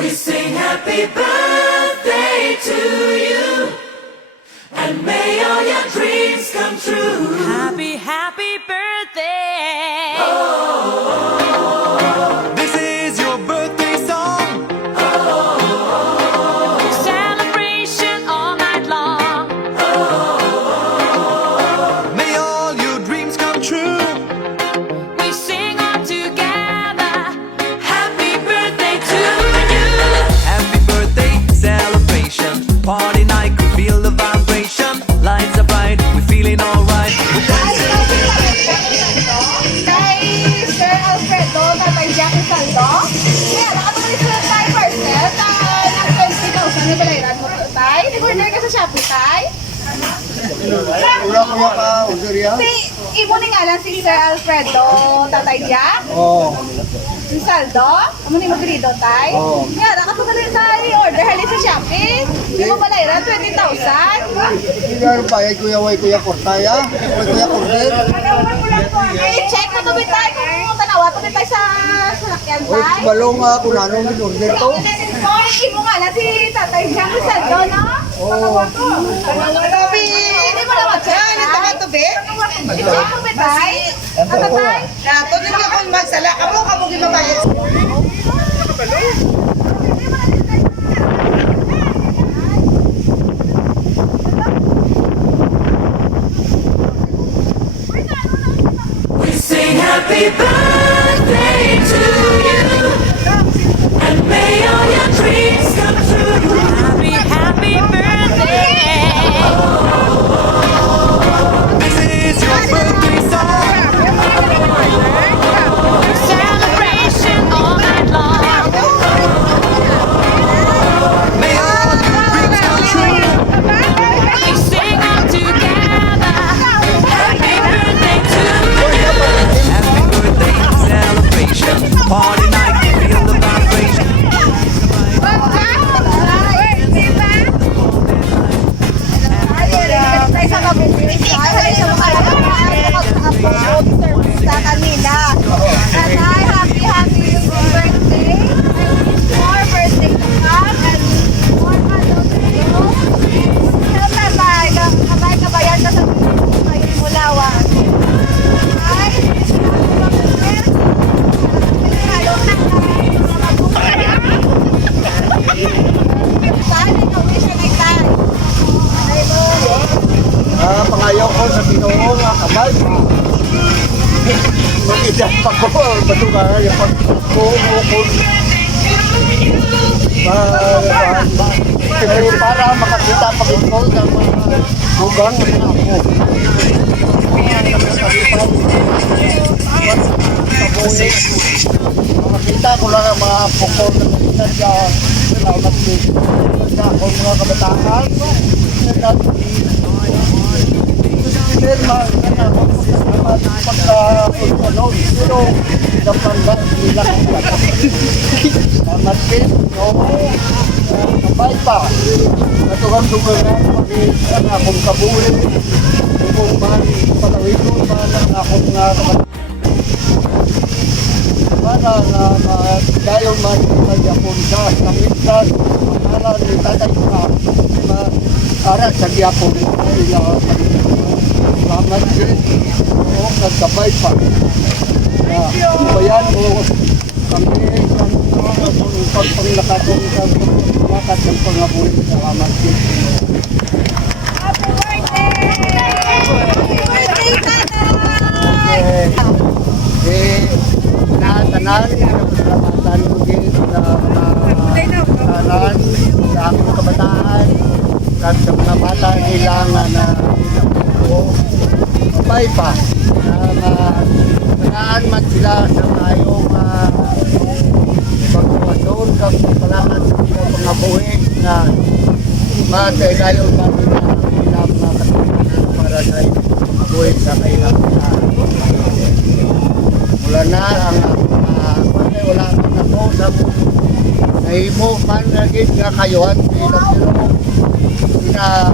We sing happy birthday to you, and may all your dreams come true. Happy, happy birthday. This is your birthday song. Celebration all night long. May all your dreams come true. We sing all together. Happy birthday to you. Happy birthday celebration. Party night, could feel the vibration. Lights are bright, we're feeling alright. We're dancing. Kay Sir Alfredo, Tatay Jackie Saldo. Kaya nakatulong sila tayo parcel ng 20,000 na balayran mo po tayo. Nag-order ka sa Shopee tayo. Wala ko yung ka-order yan? Imo ni nga lang si Sir Alfredo, Tatay Jack. Oo. Si Saldo. Amo ni magrido tayo. Oo. Kaya nakatulong tayo order hali sa Shopee. Hindi mo balayran 20,000. Hindi nga bayad kuya way kuya Cortaya. Way kuya order. I-check na tubig tayo kung tanawa. Tubig tayo sa sakyan Oy, tayo. balong nga kung anong order to. Imo nga lang si Tatay Jack si Saldo, no? Oo. Grabe, hindi mo naman siya. Hindi ka tubig? I-check mo ba tayo? Ano tayo? Nato din ka kung magsala ka mo, kamugi mabayad. We sing happy birthday to you, and may all your dreams come true. Happy, happy birthday. This is your birthday song. Celebration all night long. May all your dreams come true. We sing all together. Happy birthday to you. Happy birthday celebration. Party night, feel the vibration. Sa kanila. Tatay, happy birthday. More birthday to come and more ano to you. Tatay, kabayan ka sa ngayon mulawa. Ay, halo na. Saan ikaw wish na tayo? Pangayaw ko sa Ginoo nga kabay. Mag-idap pa ko. Bato ka yung pag-kuukul. Para makakita pag-ikol ng mga lugar na ako. Makakita ko lang ang mga pukol na kita dyan. Salamat din. Sa akong mga kabataan. Pagka pero napangga nila salamat din kapay pa natugang dumagan pag akong kabuli kung man palawin ko akong nga para na dayon man nagyapon sa kaminsan para ni tatay ka para sa gyapon salamat din o nagkabay pa bayan mo kami ang pagpanglakatong sa makat ng pangabuhi salamat din tanan kasalamatan ko din sa tanan sa aming kabataan at sa mga bata kailangan na mabay pa manaan man sila sa tayong pagkakasyon sa salamat sa mga buhi na matagayon pa nila mga katulinan para sa buhi sa kailang wala na ang wala man ako sa nahimo man naging nga kayuhan na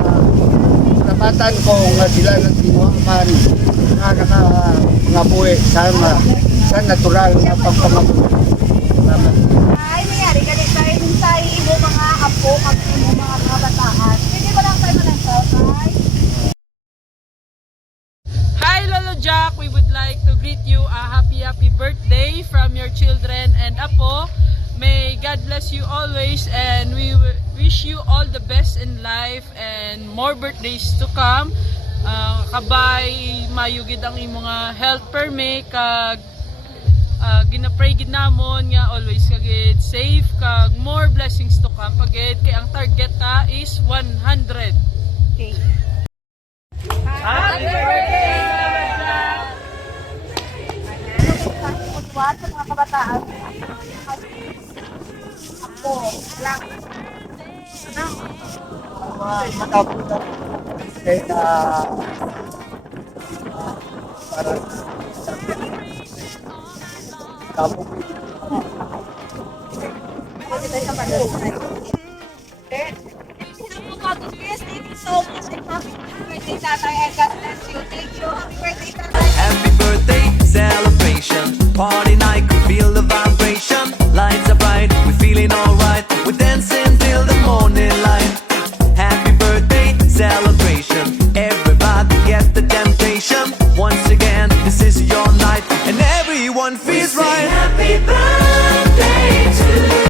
karapatan ko nga sila nagtinuaman na nakangabuhi sa natural na pagpamabuhi. Salamat. Ay, mayari ka din tayo dun sa bless you always, and we wish you all the best in life and more birthdays to come. Kabay mayugid ang imong health permit kag ginapray gid namon nga always kagid safe kag more blessings to come pagid kay ang target ta is 100. Okay. Happy birthday! Sa mga kabataan. Ako, lang. Matapos na kaya para tapos Pwede tayo sa Manila. Okay. Thank you so much and happy birthday, Tatay, and God bless you. Thank you. Happy birthday, Tatay. Happy birthday celebration, party night, feel the vibration, lights are bright.